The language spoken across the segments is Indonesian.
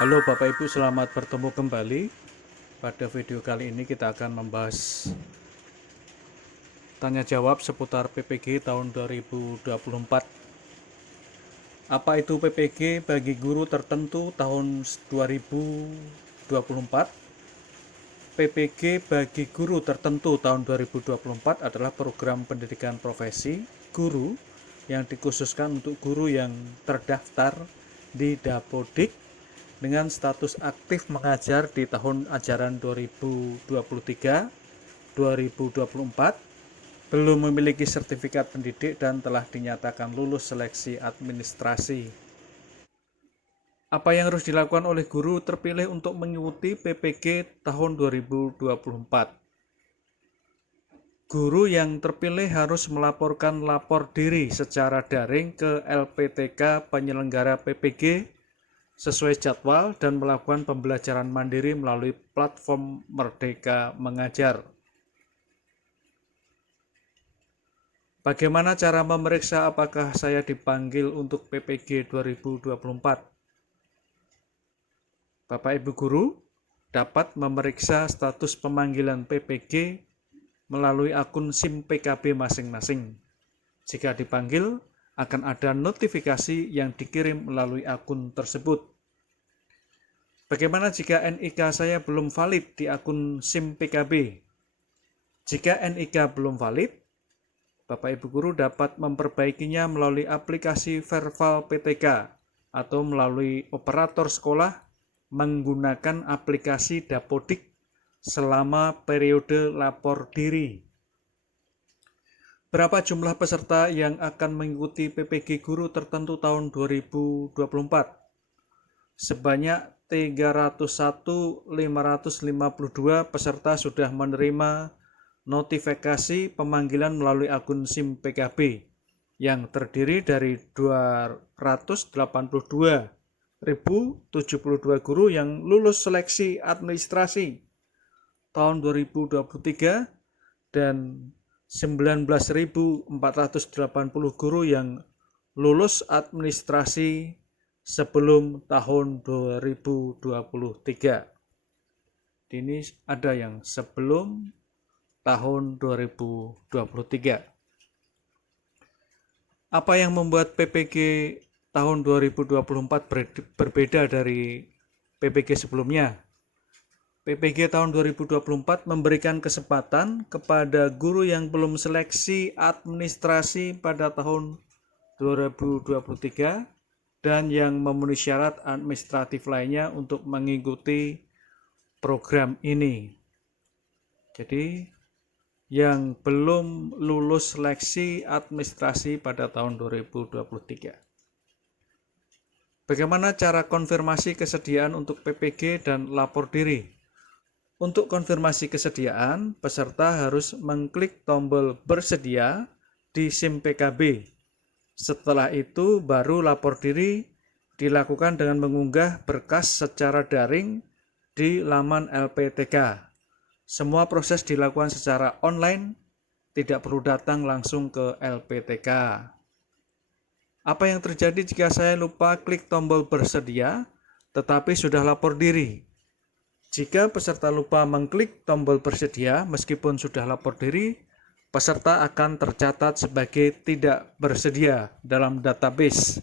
Halo Bapak Ibu, selamat bertemu kembali. Pada video kali ini kita akan membahas tanya jawab seputar PPG tahun 2024. Apa itu PPG bagi guru tertentu tahun 2024? PPG bagi guru tertentu tahun 2024 adalah program pendidikan profesi guru yang dikhususkan untuk guru yang terdaftar di Dapodik dengan status aktif mengajar di tahun ajaran 2023-2024, belum memiliki sertifikat pendidik dan telah dinyatakan lulus seleksi administrasi. Apa yang harus dilakukan oleh guru terpilih untuk mengikuti PPG tahun 2024? Guru yang terpilih harus melaporkan lapor diri secara daring ke LPTK penyelenggara PPG sesuai jadwal dan melakukan pembelajaran mandiri melalui platform Merdeka Mengajar. Bagaimana cara memeriksa apakah saya dipanggil untuk PPG 2024? Bapak Ibu Guru dapat memeriksa status pemanggilan PPG melalui akun SIM PKB masing-masing. Jika dipanggil, akan ada notifikasi yang dikirim melalui akun tersebut. Bagaimana jika NIK saya belum valid di akun SIM PKB? Jika NIK belum valid, Bapak Ibu Guru dapat memperbaikinya melalui aplikasi Verval PTK atau melalui operator sekolah menggunakan aplikasi Dapodik selama periode lapor diri. Berapa jumlah peserta yang akan mengikuti PPG guru tertentu tahun 2024? Sebanyak 301.552 peserta sudah menerima notifikasi pemanggilan melalui akun SIM PKB yang terdiri dari 282.072 guru yang lulus seleksi administrasi tahun 2023 dan 19.480 guru yang lulus administrasi sebelum tahun 2023. Ini ada yang sebelum tahun 2023. Apa yang membuat PPG tahun 2024 berbeda dari PPG sebelumnya? PPG tahun 2024 memberikan kesempatan kepada guru yang belum seleksi administrasi pada tahun 2023 dan yang memenuhi syarat administratif lainnya untuk mengikuti program ini. Jadi yang belum lulus seleksi administrasi pada tahun 2023. Bagaimana cara konfirmasi kesediaan untuk PPG dan lapor diri? Untuk konfirmasi kesediaan, peserta harus mengklik tombol bersedia di SIM PKB. Setelah itu baru lapor diri dilakukan dengan mengunggah berkas secara daring di laman LPTK. Semua proses dilakukan secara online, tidak perlu datang langsung ke LPTK. Apa yang terjadi jika saya lupa klik tombol bersedia, tetapi sudah lapor diri? Jika peserta lupa mengklik tombol bersedia meskipun sudah lapor diri, peserta akan tercatat sebagai tidak bersedia dalam database.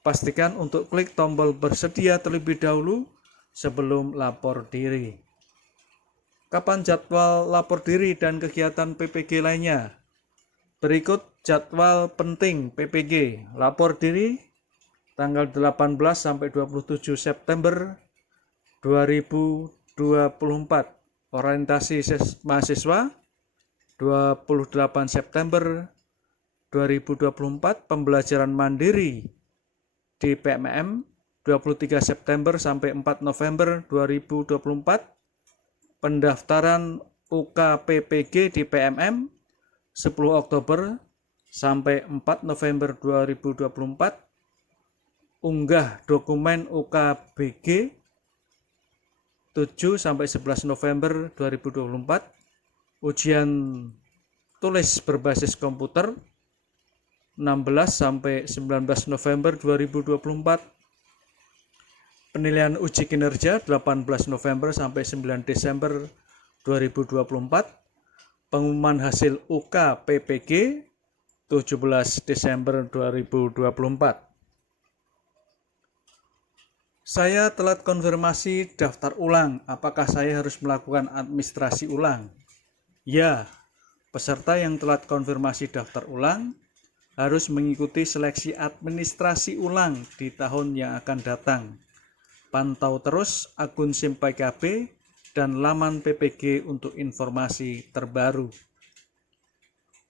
Pastikan untuk klik tombol bersedia terlebih dahulu sebelum lapor diri. Kapan jadwal lapor diri dan kegiatan PPG lainnya? Berikut jadwal penting PPG lapor diri tanggal 18 sampai 27 September 2024. Orientasi mahasiswa 28 September 2024. Pembelajaran mandiri di PMM 23 September sampai 4 November 2024. Pendaftaran UKPPG di PMM 10 Oktober sampai 4 November 2024. Unggah dokumen UKBG 7 sampai 11 November 2024. Ujian tulis berbasis komputer 16 sampai 19 November 2024. Penilaian uji kinerja 18 November sampai 9 Desember 2024. Pengumuman hasil UK PPG 17 Desember 2024. Saya telat konfirmasi daftar ulang. Apakah saya harus melakukan administrasi ulang? Ya, peserta yang telat konfirmasi daftar ulang harus mengikuti seleksi administrasi ulang di tahun yang akan datang. Pantau terus akun SIM PKB dan laman PPG untuk informasi terbaru.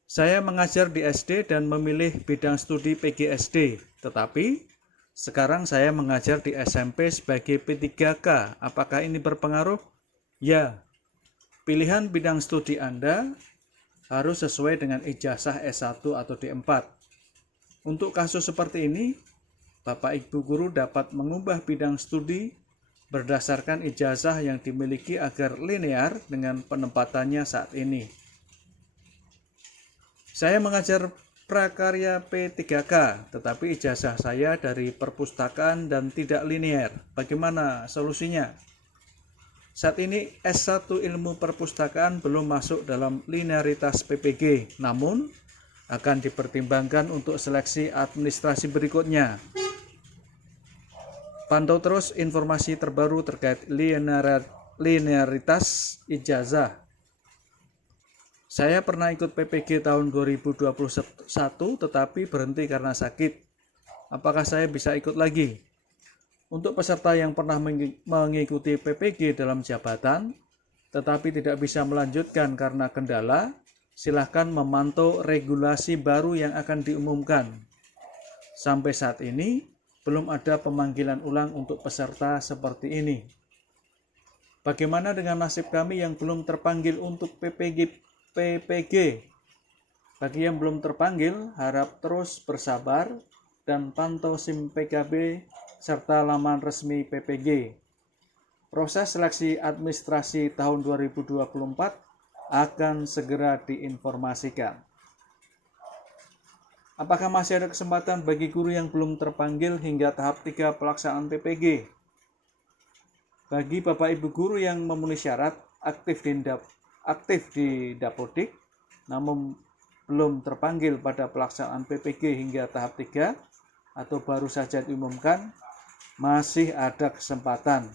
Saya mengajar di SD dan memilih bidang studi PGSD, tetapi sekarang saya mengajar di SMP sebagai P3K. Apakah ini berpengaruh? Ya. Pilihan bidang studi Anda harus sesuai dengan ijazah S1 atau D4. Untuk kasus seperti ini, Bapak Ibu guru dapat mengubah bidang studi berdasarkan ijazah yang dimiliki agar linear dengan penempatannya saat ini. Saya mengajar prakarya P3K, tetapi ijazah saya dari perpustakaan dan tidak linear. Bagaimana solusinya? Saat ini S1 Ilmu Perpustakaan belum masuk dalam linearitas PPG, namun akan dipertimbangkan untuk seleksi administrasi berikutnya. Pantau terus informasi terbaru terkait linearitas ijazah. Saya pernah ikut PPG tahun 2021 tetapi berhenti karena sakit. Apakah saya bisa ikut lagi? Untuk peserta yang pernah mengikuti PPG dalam jabatan tetapi tidak bisa melanjutkan karena kendala, silakan memantau regulasi baru yang akan diumumkan. Sampai saat ini, belum ada pemanggilan ulang untuk peserta seperti ini. Bagaimana dengan nasib kami yang belum terpanggil untuk PPG? Bagi yang belum terpanggil, harap terus bersabar dan pantau SIM PKB serta laman resmi PPG. Proses seleksi administrasi tahun 2024 akan segera diinformasikan. Apakah masih ada kesempatan bagi guru yang belum terpanggil hingga tahap 3 pelaksanaan PPG? Bagi Bapak Ibu guru yang memenuhi syarat aktif di Dapodik, namun belum terpanggil pada pelaksanaan PPG hingga tahap 3 atau baru saja diumumkan, masih ada kesempatan.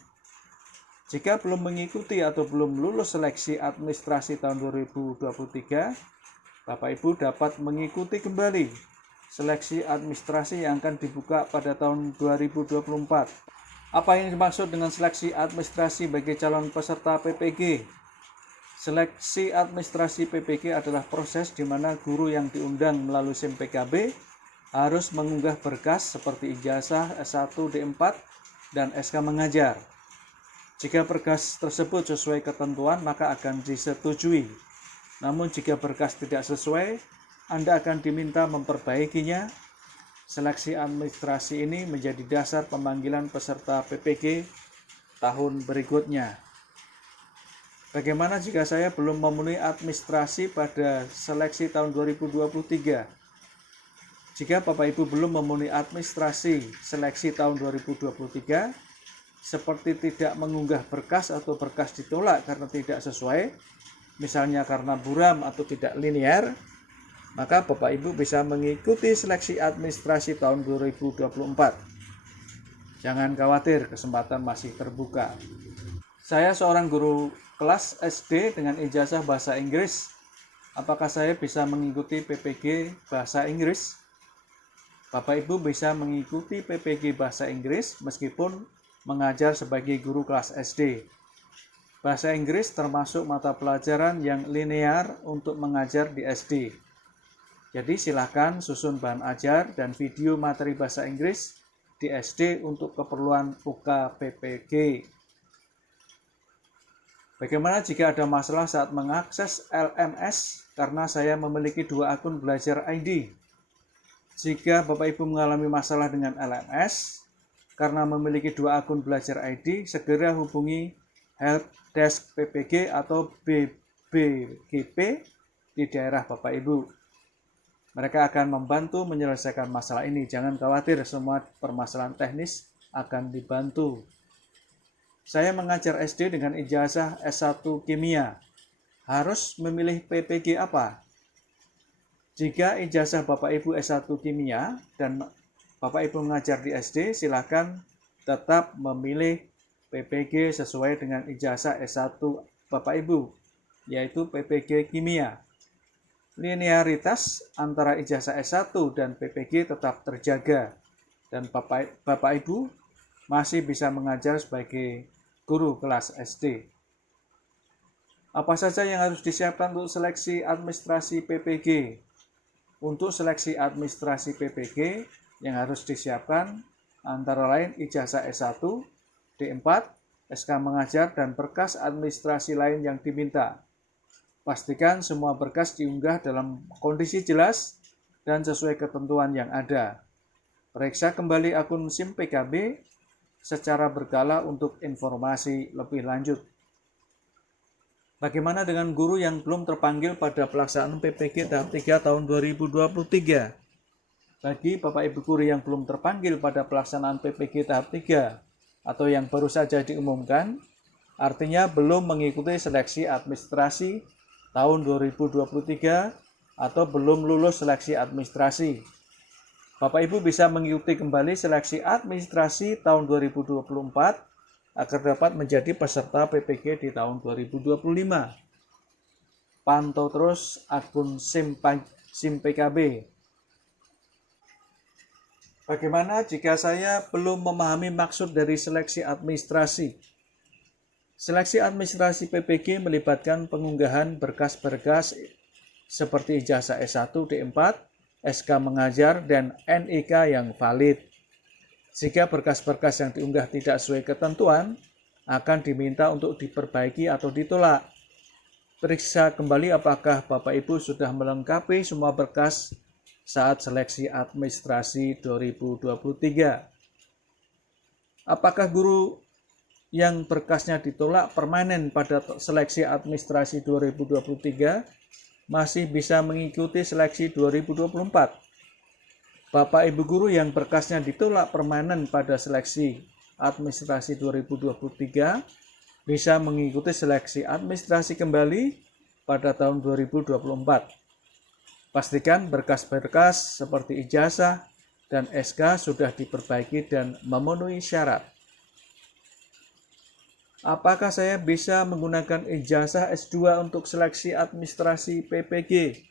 Jika belum mengikuti atau belum lulus seleksi administrasi tahun 2023, Bapak Ibu dapat mengikuti kembali seleksi administrasi yang akan dibuka pada tahun 2024. Apa yang dimaksud dengan seleksi administrasi bagi calon peserta PPG? Seleksi administrasi PPG adalah proses di mana guru yang diundang melalui SIM PKB harus mengunggah berkas seperti ijazah S1 D4 dan SK mengajar. Jika berkas tersebut sesuai ketentuan, maka akan disetujui. Namun jika berkas tidak sesuai, Anda akan diminta memperbaikinya. Seleksi administrasi ini menjadi dasar pemanggilan peserta PPG tahun berikutnya. Bagaimana jika saya belum memenuhi administrasi pada seleksi tahun 2023? Jika Bapak Ibu belum memenuhi administrasi seleksi tahun 2023, seperti tidak mengunggah berkas atau berkas ditolak karena tidak sesuai, misalnya karena buram atau tidak linear, maka Bapak Ibu bisa mengikuti seleksi administrasi tahun 2024. Jangan khawatir, kesempatan masih terbuka. Saya seorang guru kelas SD dengan ijazah bahasa Inggris. Apakah saya bisa mengikuti PPG bahasa Inggris? Bapak Ibu bisa mengikuti PPG bahasa Inggris meskipun mengajar sebagai guru kelas SD. Bahasa Inggris termasuk mata pelajaran yang linear untuk mengajar di SD. Jadi silakan susun bahan ajar dan video materi bahasa Inggris di SD untuk keperluan UK PPG. Bagaimana jika ada masalah saat mengakses LMS karena saya memiliki 2 akun belajar ID? Jika Bapak Ibu mengalami masalah dengan LMS karena memiliki 2 akun belajar ID, segera hubungi Helpdesk PPG atau BBGP di daerah Bapak Ibu. Mereka akan membantu menyelesaikan masalah ini. Jangan khawatir, semua permasalahan teknis akan dibantu. Saya mengajar SD dengan ijazah S1 Kimia. Harus memilih PPG apa? Jika ijazah Bapak Ibu S1 Kimia dan Bapak Ibu mengajar di SD, silakan tetap memilih PPG sesuai dengan ijazah S1 Bapak Ibu, yaitu PPG Kimia. Linearitas antara ijazah S1 dan PPG tetap terjaga, dan Bapak Ibu masih bisa mengajar sebagai guru kelas SD. Apa saja yang harus disiapkan untuk seleksi administrasi PPG? Untuk seleksi administrasi PPG yang harus disiapkan antara lain ijazah S1, D4, SK mengajar, dan berkas administrasi lain yang diminta. Pastikan semua berkas diunggah dalam kondisi jelas dan sesuai ketentuan yang ada. Periksa kembali akun SIM PKB secara berkala untuk informasi lebih lanjut. Bagaimana dengan guru yang belum terpanggil pada pelaksanaan PPG tahap 3 tahun 2023? Bagi Bapak Ibu guru yang belum terpanggil pada pelaksanaan PPG tahap 3 atau yang baru saja diumumkan, artinya belum mengikuti seleksi administrasi tahun 2023 atau belum lulus seleksi administrasi. Bapak Ibu bisa mengikuti kembali seleksi administrasi tahun 2024 agar dapat menjadi peserta PPG di tahun 2025. Pantau terus akun SIM PKB. Bagaimana jika saya belum memahami maksud dari seleksi administrasi? Seleksi administrasi PPG melibatkan pengunggahan berkas-berkas seperti ijazah S1, D4, SK mengajar, dan NIK yang valid. Jika berkas-berkas yang diunggah tidak sesuai ketentuan, akan diminta untuk diperbaiki atau ditolak. Periksa kembali apakah Bapak Ibu sudah melengkapi semua berkas saat seleksi administrasi 2023. Apakah guru yang berkasnya ditolak permanen pada seleksi administrasi 2023 masih bisa mengikuti seleksi 2024? Bapak Ibu guru yang berkasnya ditolak permanen pada seleksi administrasi 2023 bisa mengikuti seleksi administrasi kembali pada tahun 2024. Pastikan berkas-berkas seperti ijazah dan SK sudah diperbaiki dan memenuhi syarat. Apakah saya bisa menggunakan ijazah S2 untuk seleksi administrasi PPG?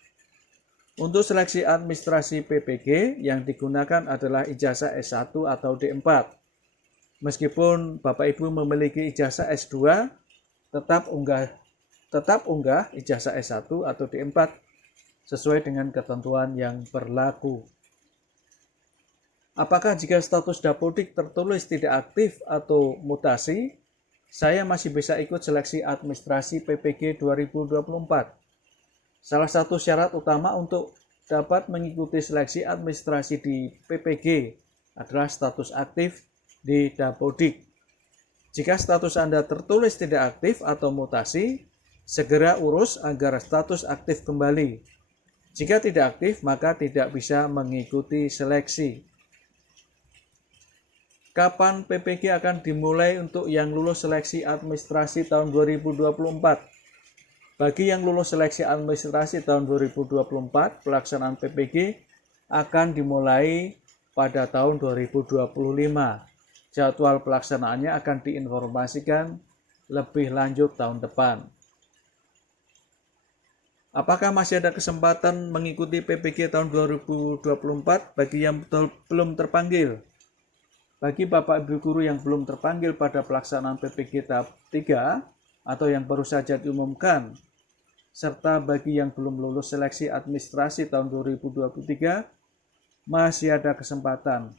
Untuk seleksi administrasi PPG yang digunakan adalah ijazah S1 atau D4. Meskipun Bapak Ibu memiliki ijazah S2, tetap unggah ijazah S1 atau D4 sesuai dengan ketentuan yang berlaku. Apakah jika status Dapodik tertulis tidak aktif atau mutasi, saya masih bisa ikut seleksi administrasi PPG 2024? Salah satu syarat utama untuk dapat mengikuti seleksi administrasi di PPG adalah status aktif di Dapodik. Jika status Anda tertulis tidak aktif atau mutasi, segera urus agar status aktif kembali. Jika tidak aktif, maka tidak bisa mengikuti seleksi. Kapan PPG akan dimulai untuk yang lulus seleksi administrasi tahun 2024? Bagi yang lulus seleksi administrasi tahun 2024, pelaksanaan PPG akan dimulai pada tahun 2025. Jadwal pelaksanaannya akan diinformasikan lebih lanjut tahun depan. Apakah masih ada kesempatan mengikuti PPG tahun 2024 bagi yang belum terpanggil? Bagi Bapak Ibu guru yang belum terpanggil pada pelaksanaan PPG tahap 3 atau yang baru saja diumumkan, serta bagi yang belum lulus seleksi administrasi tahun 2023, masih ada kesempatan.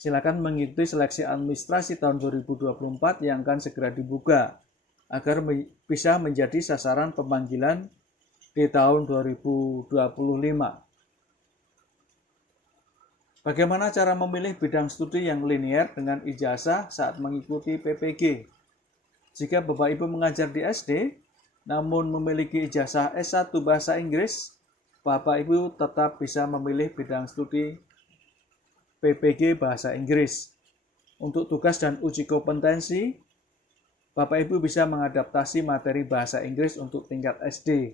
Silakan mengikuti seleksi administrasi tahun 2024 yang akan segera dibuka, agar bisa menjadi sasaran pemanggilan di tahun 2025. Bagaimana cara memilih bidang studi yang linear dengan ijazah saat mengikuti PPG? Jika Bapak Ibu mengajar di SD, namun memiliki ijazah S1 Bahasa Inggris, Bapak Ibu tetap bisa memilih bidang studi PPG Bahasa Inggris. Untuk tugas dan uji kompetensi, Bapak Ibu bisa mengadaptasi materi bahasa Inggris untuk tingkat SD.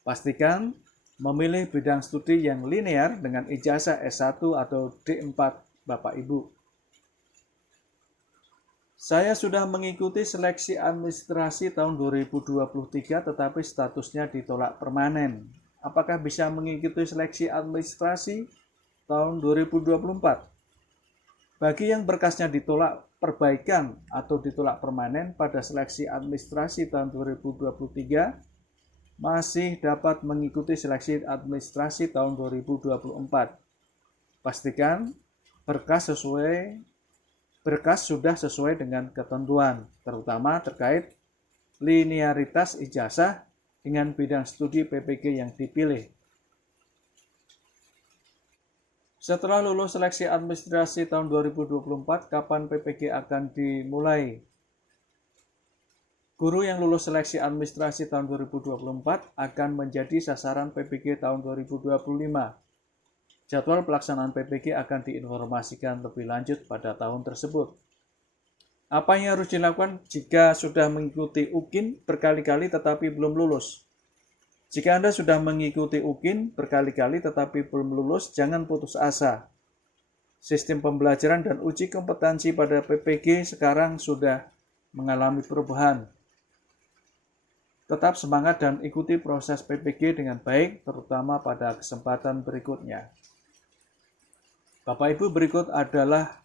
Pastikan memilih bidang studi yang linear dengan ijazah S1 atau D4 Bapak Ibu. Saya sudah mengikuti seleksi administrasi tahun 2023 tetapi statusnya ditolak permanen. Apakah bisa mengikuti seleksi administrasi tahun 2024? Bagi yang berkasnya ditolak perbaikan atau ditolak permanen pada seleksi administrasi tahun 2023, masih dapat mengikuti seleksi administrasi tahun 2024. Pastikan berkas sudah sesuai dengan ketentuan, terutama terkait linearitas ijazah dengan bidang studi PPG yang dipilih. Setelah lulus seleksi administrasi tahun 2024, kapan PPG akan dimulai? Guru yang lulus seleksi administrasi tahun 2024 akan menjadi sasaran PPG tahun 2025. Jadwal pelaksanaan PPG akan diinformasikan lebih lanjut pada tahun tersebut. Apa yang harus dilakukan jika sudah mengikuti UKIN berkali-kali tetapi belum lulus? Jika Anda sudah mengikuti UKIN berkali-kali tetapi belum lulus, jangan putus asa. Sistem pembelajaran dan uji kompetensi pada PPG sekarang sudah mengalami perubahan. Tetap semangat dan ikuti proses PPG dengan baik, terutama pada kesempatan berikutnya. Bapak Ibu, berikut adalah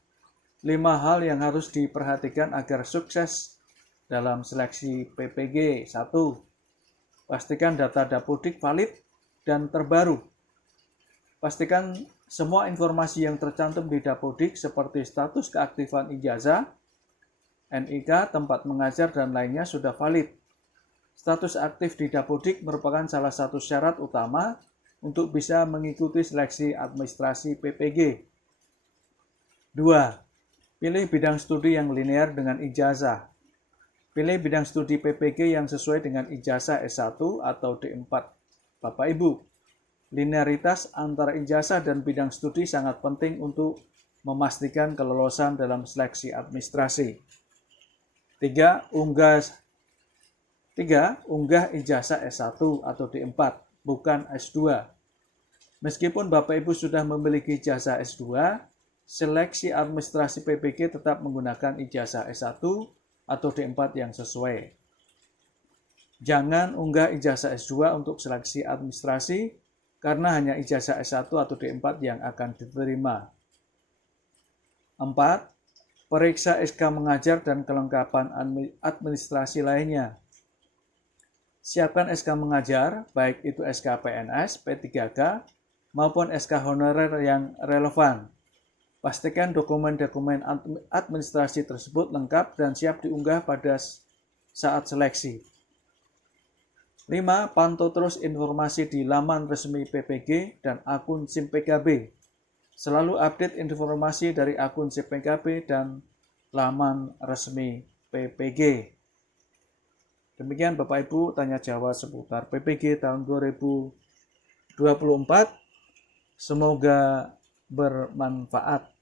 5 hal yang harus diperhatikan agar sukses dalam seleksi PPG. 1. Pastikan data Dapodik valid dan terbaru. Pastikan semua informasi yang tercantum di Dapodik seperti status keaktifan ijazah, NIK, tempat mengajar, dan lainnya sudah valid. Status aktif di Dapodik merupakan salah satu syarat utama untuk bisa mengikuti seleksi administrasi PPG. 2. Pilih bidang studi yang linear dengan ijazah. Pilih bidang studi PPG yang sesuai dengan ijazah S1 atau D4. Bapak Ibu, linearitas antara ijazah dan bidang studi sangat penting untuk memastikan kelolosan dalam seleksi administrasi. 3. Unggah ijazah S1 atau D4, bukan S2. Meskipun Bapak Ibu sudah memiliki ijazah S2, seleksi administrasi PPG tetap menggunakan ijazah S1 atau D4 yang sesuai. Jangan unggah ijazah S2 untuk seleksi administrasi karena hanya ijazah S1 atau D4 yang akan diterima. 4. Periksa SK mengajar dan kelengkapan administrasi lainnya. Siapkan SK mengajar, baik itu SK PNS, P3K, maupun SK honorer yang relevan. Pastikan dokumen-dokumen administrasi tersebut lengkap dan siap diunggah pada saat seleksi. 5. Pantau terus informasi di laman resmi PPG dan akun SIM PKB. Selalu update informasi dari akun SIM PKB dan laman resmi PPG. Demikian Bapak Ibu tanya jawab seputar PPG tahun 2024. Semoga bermanfaat.